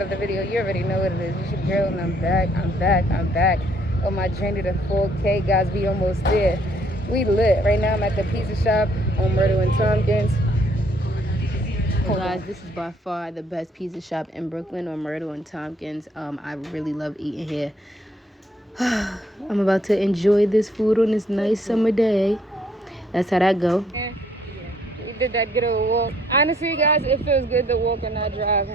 another video. You already know what it is. It's your girl, and I'm back on my journey to 4K, guys. We almost there. We lit. Right now I'm at the pizza shop on Myrtle and Tompkins. Guys, this is by far the best pizza shop in Brooklyn on Myrtle and Tompkins. I really love eating here. I'm about to enjoy this food on this nice summer day. That's how that go. We did that good old walk. Honestly, guys, it feels good to walk and not drive.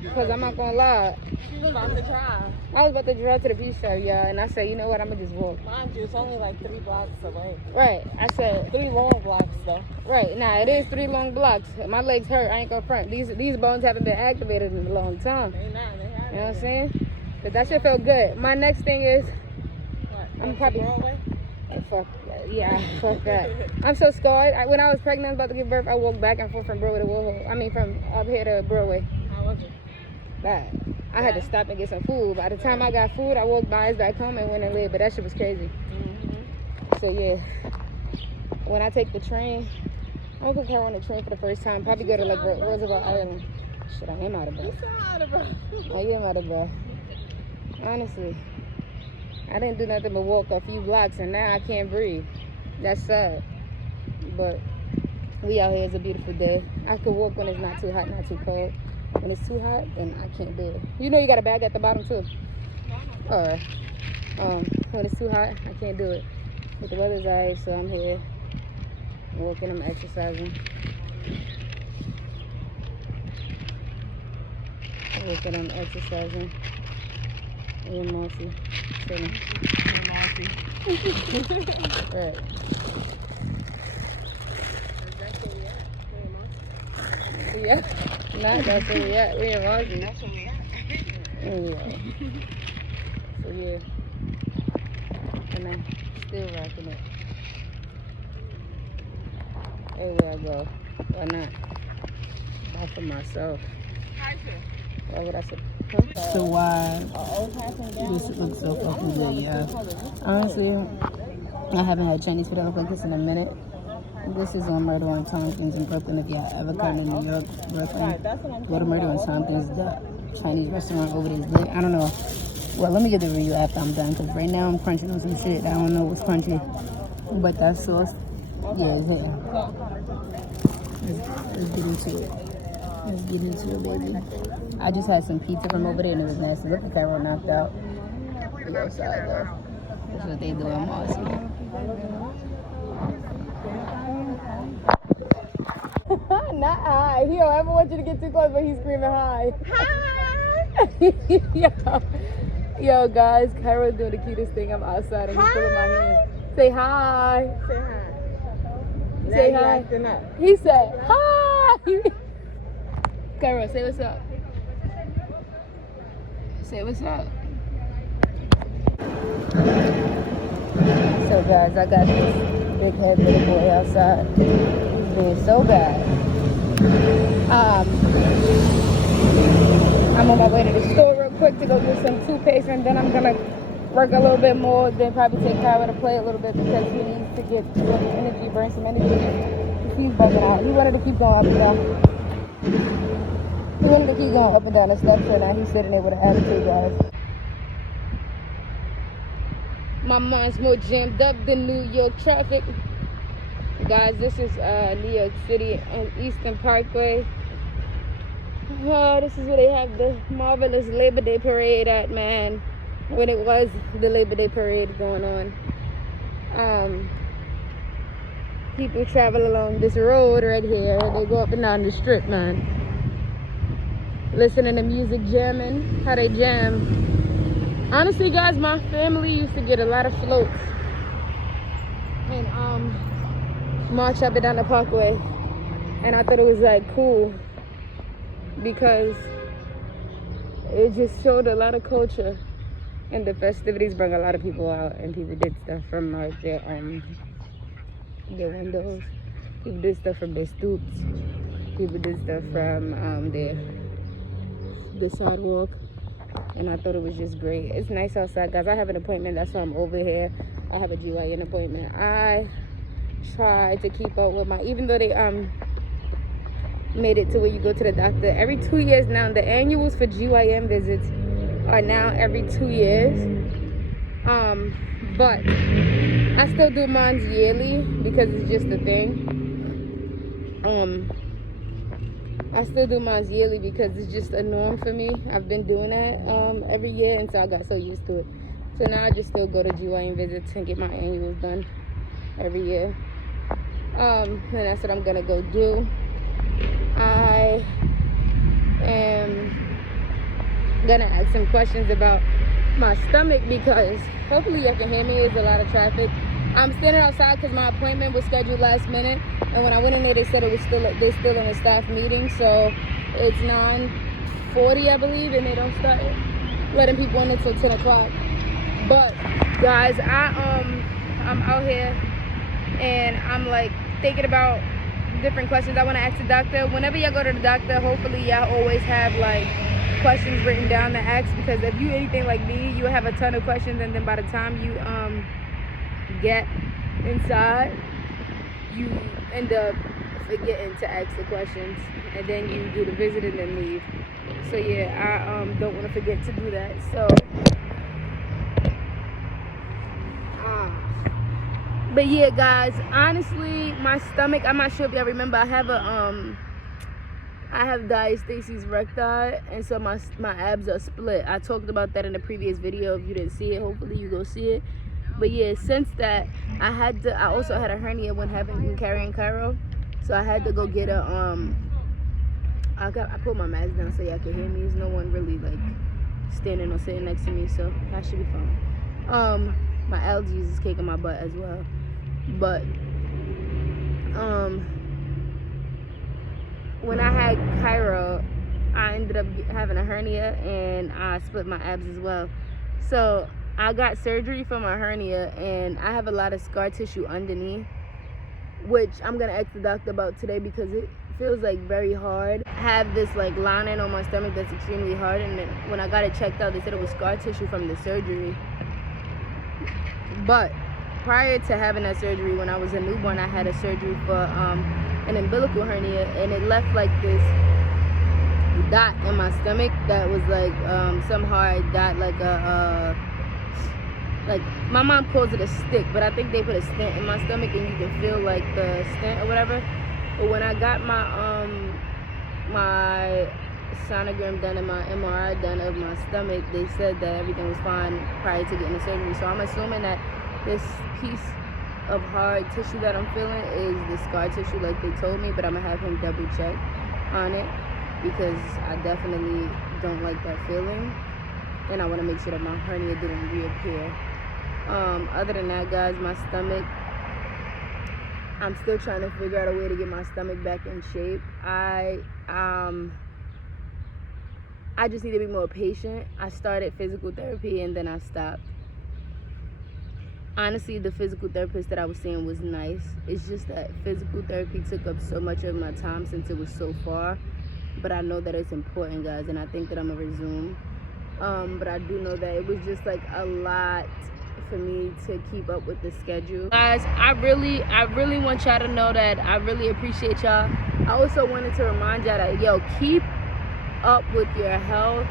Because I'm not going to lie. She was about to drive. I was about to drive to the pizza shop, y'all. And I said, you know what, I'm going to just walk. Mind you, it's only like 3 blocks away. Right. I said 3 long blocks, though. Right. Nah, it is 3 long blocks. My legs hurt. I ain't going to front. These bones haven't been activated in a long time. They not. They haven't. You know what I'm saying? But that shit felt good. My next thing is... What? I'm probably... Broadway? Fuck that. Yeah, fuck that. I'm so scarred. When I was pregnant, I was about to give birth, I walked back and forth from Broadway to Woodhull. I mean, from up here to Broadway. How was it? Bad. I had to stop and get some food. By the time I got food, I walked by back home and went and lived. But that shit was crazy. So, yeah. When I take the train, I'm going to go on the train for the first time. Probably go to, like, Roosevelt Island. Shit, I am out of breath. I am out of breath. Honestly. I didn't do nothing but walk a few blocks, and now I can't breathe. That's sad. But we out here. It's a beautiful day. I could walk when it's not too hot, not too cold. When it's too hot, then I can't do it. You know you got a bag at the bottom, too. All right. When it's too hot, I can't do it. But the weather's alright, so I'm here. I'm walking, I'm exercising. I'm exercising. And Marcy. Chilling. Right. Yeah. Nah, that's where we at. We in Marcy. That's where we at. Yeah. So yeah. And I'm still rocking it. Everywhere I go. Why not? Buy for myself. Why would I say? So why this looks so fucking good, yeah. Honestly, I haven't had Chinese food that look like this in a minute. This is on Myrtle and Tompkins in Brooklyn. If y'all ever come to New York, Brooklyn, go to Myrtle and Tompkins. The Chinese restaurant over there is lit. I don't know. Well, let me get the review after I'm done, because right now I'm crunching on some shit. I don't know what's crunchy. But that sauce, yeah, it's hitting. Let's get into it. Let's get into it, baby. I just had some pizza from over there and it was nasty. Look at Cairo knocked out. We go outside though. That's what they do. I'm awesome. Not high. He don't ever want you to get too close, but he's screaming hi. Hi! Yo, guys, Kyro's doing the cutest thing. I'm outside and he's pulling my hand. Say hi. Say hi. Say hi. Acting up. He said hi. Kyro, say what's up. Say what's up. So guys, I got this big head little boy outside. He's being so bad. I'm on my way to the store real quick to go get some toothpaste, and then I'm gonna work a little bit more, then probably take Kyro to play a little bit because he needs to get some energy, burn some energy. He's bugging out. He wanted to keep going up and down. He wanted to keep going up and down the steps, and now he's sitting there with an attitude, guys. My mind's more jammed up than New York traffic. Guys, this is New York City and Eastern Parkway. Oh, this is where they have the marvelous Labor Day parade at, man. When it was the Labor Day parade going on. People travel along this road right here. They go up and down the strip, man. Listening to music, jamming. How they jam. Honestly, guys, my family used to get a lot of floats and march up and down the Parkway, and I thought it was like cool because it just showed a lot of culture, and the festivities brought a lot of people out, and people did stuff from like their windows. People did stuff from their stoops. People did stuff from the sidewalk. And I thought it was just great. It's nice outside, guys. I have an appointment. That's why I'm over here. I have a GYN appointment. I try to keep up with my, even though they made it to where you go to the doctor every 2 years now. The annuals for GYN visits are now every 2 years. But I still do mine yearly because it's just a thing. I still do mine yearly because it's just a norm for me. I've been doing that every year, and so I got so used to it. So now I just still go to GYN visits and get my annuals done every year. And that's what I'm gonna go do. I am gonna ask some questions about my stomach because hopefully you can hear me. There's a lot of traffic. I'm standing outside because my appointment was scheduled last minute, and when I went in there, they said they're still in a staff meeting. So it's 9:40, I believe, and they don't start letting people in until 10 o'clock. But guys, I'm out here and I'm like thinking about different questions I want to ask the doctor. Whenever y'all go to the doctor, hopefully y'all always have like questions written down to ask, because if you anything like me, you have a ton of questions, and then by the time you get inside, you end up forgetting to ask the questions, and then you do the visit and then leave. So yeah, I don't want to forget to do that. So but yeah, guys, honestly, my stomach, I'm not sure if y'all remember, I have diastasis recti, and so my abs are split. I talked about that in the previous video. If you didn't see it, hopefully you go see it. But yeah, since that, I also had a hernia when carrying Cairo, so I had to go get a I put my mask down so y'all can hear me. There's no one really like standing or sitting next to me, so that should be fine. My allergies is kicking my butt as well. But when I had Kyro, I ended up having a hernia and I split my abs as well. So I got surgery for my hernia, and I have a lot of scar tissue underneath, which I'm gonna ask the doctor about today because it feels like very hard. I have this like lining on my stomach that's extremely hard, and then when I got it checked out, they said it was scar tissue from the surgery. But prior to having that surgery, when I was a newborn, I had a surgery for an umbilical hernia, and it left like this dot in my stomach that was like some hard dot, like a like my mom calls it a stick, but I think they put a stent in my stomach and you can feel like the stent or whatever. But when I got my my sonogram done and my MRI done of my stomach, they said that everything was fine prior to getting the surgery. So I'm assuming that this piece of hard tissue that I'm feeling is the scar tissue like they told me, but I'm gonna have him double check on it because I definitely don't like that feeling, and I want to make sure that my hernia didn't reappear. Other than that, guys, my stomach, I'm still trying to figure out a way to get my stomach back in shape. I just need to be more patient. I started physical therapy and then I stopped. Honestly, the physical therapist that I was seeing was nice. It's just that physical therapy took up so much of my time since it was so far. But I know that it's important, guys, and I think that I'm gonna resume. But I do know that it was just like a lot for me to keep up with the schedule. Guys, I really want y'all to know that I really appreciate y'all. I also wanted to remind y'all that, yo, keep up with your health.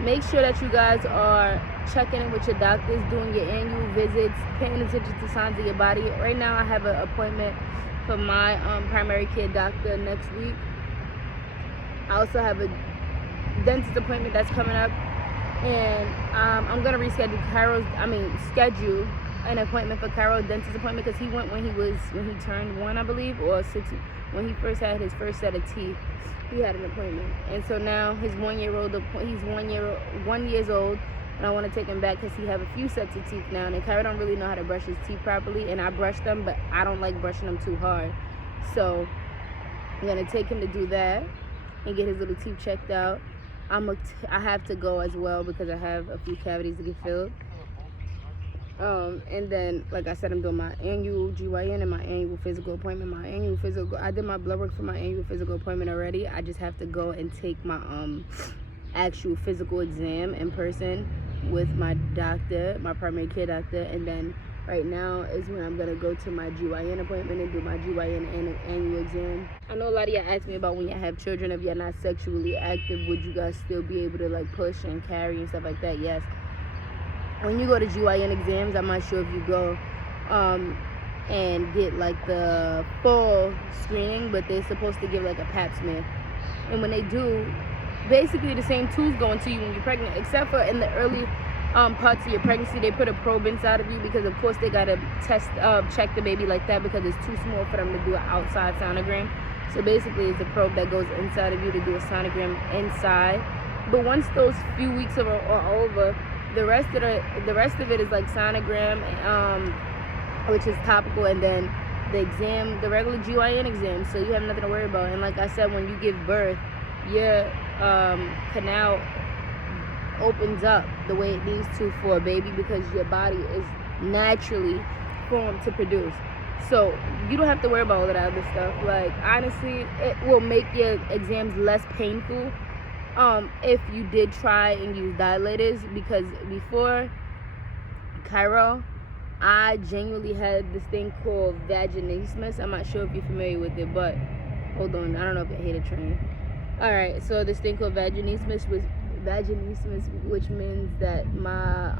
Make sure that you guys are checking in with your doctors, doing your annual visits, paying attention to signs of your body. Right now I have an appointment for my primary care doctor next week. I also have a dentist appointment that's coming up, and I'm gonna schedule an appointment for Cairo dentist appointment because he went when he turned 1, I believe, or 6, when he first had his first set of teeth. He had an appointment, and so now his 1 year old, he's 1 years old, and I want to take him back because he have a few sets of teeth now, and Cairo don't really know how to brush his teeth properly, and I brush them, but I don't like brushing them too hard, so I'm gonna take him to do that and get his little teeth checked out. I have to go as well because I have a few cavities to get filled. And then, like I said, I'm doing my annual GYN and my annual physical appointment. I did my blood work for my annual physical appointment already. I just have to go and take my actual physical exam in person with my doctor, my primary care doctor, and then right now is when I'm gonna go to my GYN appointment and do my GYN annual exam. I know a lot of y'all ask me about when y'all have children, if y'all not sexually active, would you guys still be able to like push and carry and stuff like that? Yes. When you go to GYN exams, I'm not sure if you go and get like the full screening, but they're supposed to give like a pap smear. And when they do, basically the same tools go into you when you're pregnant, except for in the early parts of your pregnancy, they put a probe inside of you because of course they gotta check the baby like that because it's too small for them to do an outside sonogram. So basically it's a probe that goes inside of you to do a sonogram inside. But once those few weeks are over, the rest of it is like sonogram, which is topical, and then the exam, the regular GYN exam. So you have nothing to worry about. And like I said, when you give birth, your canal opens up the way it needs to for a baby because your body is naturally formed to produce. So you don't have to worry about all of that other stuff. Like honestly, it will make your exams less painful if you did try and use dilators, because before Cairo, I genuinely had this thing called vaginismus. I'm not sure if you're familiar with it, but hold on, I don't know if I hate a train. All right, so this thing called vaginismus, which means that my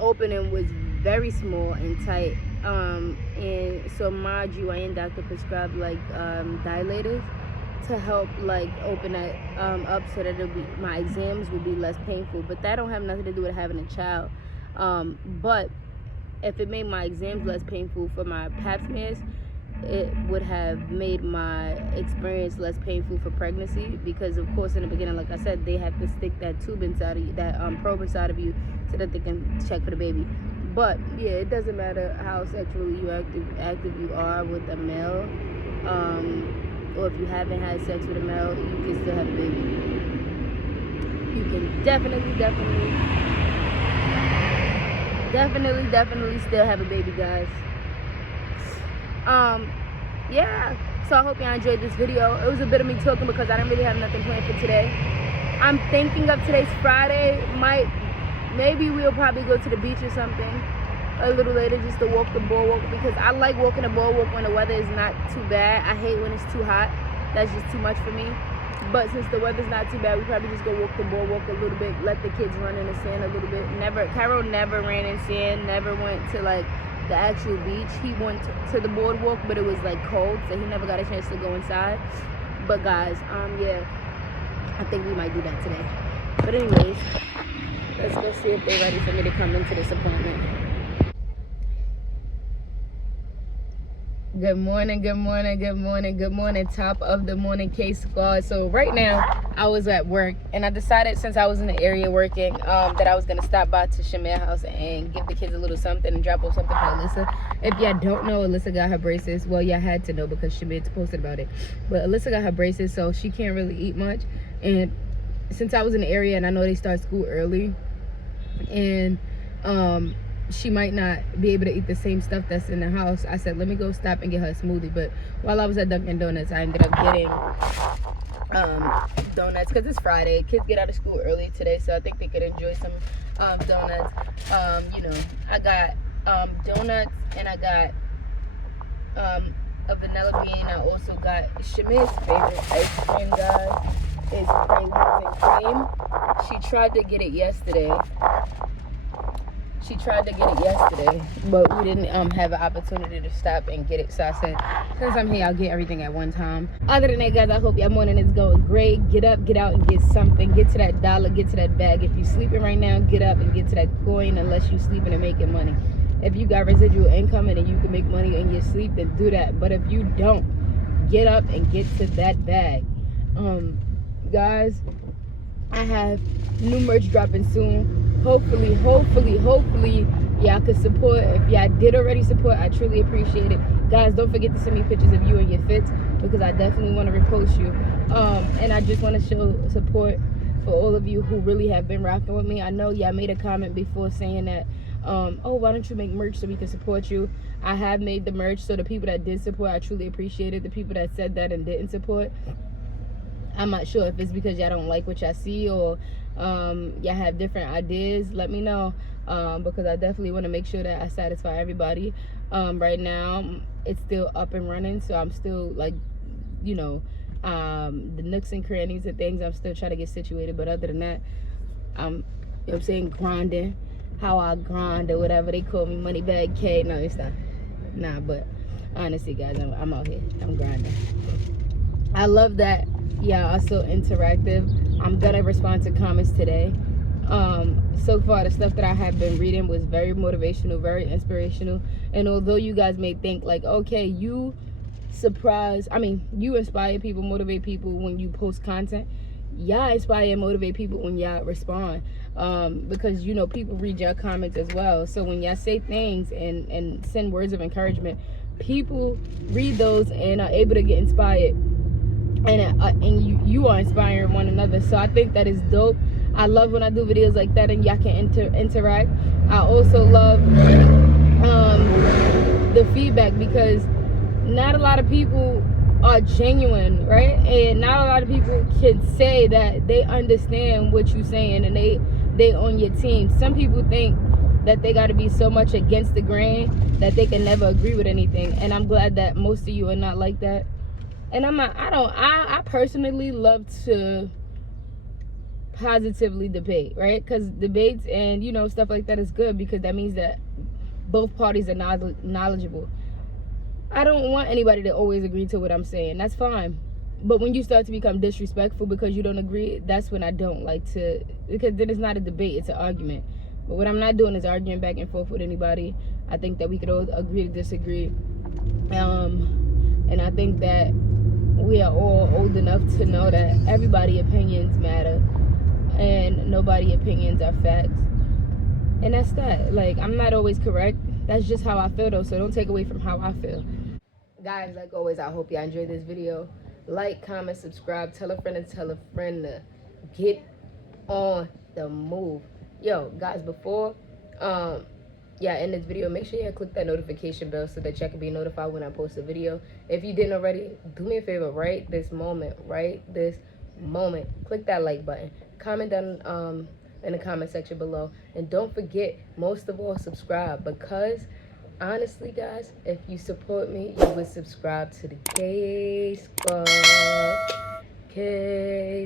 opening was very small and tight, and so my GYN doctor prescribed like dilators to help like open that up so that my exams would be less painful. But that don't have nothing to do with having a child. But if it made my exams less painful for my pap smears, it would have made my experience less painful for pregnancy, because of course in the beginning, like I said, they have to stick that tube inside of you, that probe inside of you, so that they can check for the baby. But yeah, it doesn't matter how sexually active you are with a male, or if you haven't had sex with a male, you can still have a baby. You can definitely still have a baby, guys. Yeah, so I hope y'all enjoyed this video. It was a bit of me talking because I didn't really have nothing planned for today. I'm thinking of today's Friday. Maybe we'll probably go to the beach or something a little later just to walk the boardwalk, because I like walking the boardwalk when the weather is not too bad. I hate when it's too hot. That's just too much for me. But since the weather's not too bad, we probably just go walk the boardwalk a little bit, let the kids run in the sand a little bit. Cairo never ran in sand, never went to like the actual beach. He went to the boardwalk, but it was like cold, so he never got a chance to go inside. But guys, yeah, I think we might do that today. But anyways, let's go see if they're ready for me to come into this appointment. Good morning, top of the morning, K Squad. So right now I was at work, and I decided, since I was in the area working, that I was gonna stop by to Shamir's house and give the kids a little something and drop off something for Alyssa. If y'all don't know, Alyssa got her braces. Well, y'all had to know because Shamir posted about it, but Alyssa got her braces, so she can't really eat much. And since I was in the area, and I know they start school early, and she might not be able to eat the same stuff that's in the house, I said let me go stop and get her a smoothie. But while I was at Dunkin' Donuts, I ended up getting donuts, because it's Friday. Kids get out of school early today, so I think they could enjoy some donuts. You know, I got donuts, and I got a vanilla bean. I also got Shamir's favorite ice cream, guys, is Pringles and cream. She tried to get it yesterday, but we didn't have an opportunity to stop and get it. So I said, since I'm here, I'll get everything at one time. Other than that, guys, I hope your morning is going great. Get up, get out, and get something. Get to that dollar, get to that bag. If you're sleeping right now, get up and get to that coin, unless you're sleeping and making money. If you got residual income and you can make money in your sleep, then do that. But if you don't, get up and get to that bag. Guys, I have new merch dropping soon. Hopefully y'all could support. If y'all did already support, I truly appreciate it. Guys, don't forget to send me pictures of you and your fits, because I definitely want to repost you. And I just want to show support for all of you who really have been rocking with me. I know y'all made a comment before saying that, oh, why don't you make merch so we can support you? I have made the merch, so the people that did support, I truly appreciate it. The people that said that and didn't support, I'm not sure if it's because y'all don't like what y'all see, or y'all have different ideas. Let me know. because I definitely want to make sure that I satisfy everybody. Right now, it's still up and running, so I'm still like, you know, the nooks and crannies and things, I'm still trying to get situated. But other than that, I'm, you know what I'm saying, grinding. How I grind or whatever they call me, money bag K. No, it's not. Nah, but honestly, guys, I'm out here. I'm grinding. I love that y'all are so interactive. I'm gonna respond to comments today. So far the stuff that I have been reading was very motivational, very inspirational. And although you guys may think like, okay, you inspire people, motivate people when you post content. Y'all inspire and motivate people when y'all respond, because you know people read your comments as well. So when y'all say things and send words of encouragement, people read those and are able to get inspired, and you are inspiring one another. So I think that is dope. I love when I do videos like that and y'all can interact. I also love the feedback, because not a lot of people are genuine, right? And not a lot of people can say that they understand what you're saying and they on your team. Some people think that they got to be so much against the grain that they can never agree with anything, and I'm glad that most of you are not like that. And I personally love to positively debate, right? Because debates and, you know, stuff like that is good, because that means that both parties are knowledgeable. I don't want anybody to always agree to what I'm saying. That's fine. But when you start to become disrespectful because you don't agree, that's when I don't like to, because then it's not a debate, it's an argument. But what I'm not doing is arguing back and forth with anybody. I think that we could all agree to disagree. And I think that we are all old enough to know that everybody's opinions matter and nobody's opinions are facts. And that's that. Like, I'm not always correct. That's just how I feel, though, so don't take away from how I feel. Guys, like always, I hope y'all enjoyed this video. Like, comment, subscribe, tell a friend to get on the move. Yo, guys, before in this video, make sure you click that notification bell so that y'all can be notified when I post a video. If you didn't already, do me a favor, right this moment, click that like button. Comment down in the comment section below, and don't forget, most of all, subscribe, because honestly, guys, if you support me, you would subscribe to the K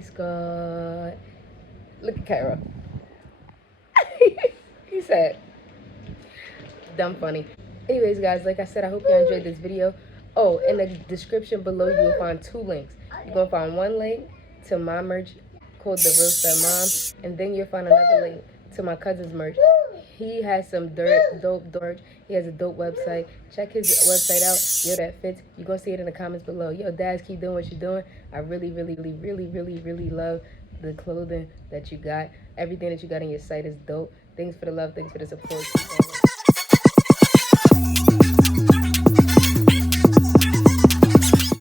Squad. Look at Cairo. He said, dumb funny. Anyways, guys, like I said, I hope you enjoyed this video. Oh, in the description below, you will find 2 links. You're going to find one link to my merch called The Real Star Mom, and then you'll find another link to my cousin's merch. He has some dope merch. He has a dope website. Check his website out. Yo, that fits. You're going to see it in the comments below. Yo, dads, keep doing what you're doing. I really, really, really, really, really, really love the clothing that you got. Everything that you got on your site is dope. Thanks for the love. Thanks for the support.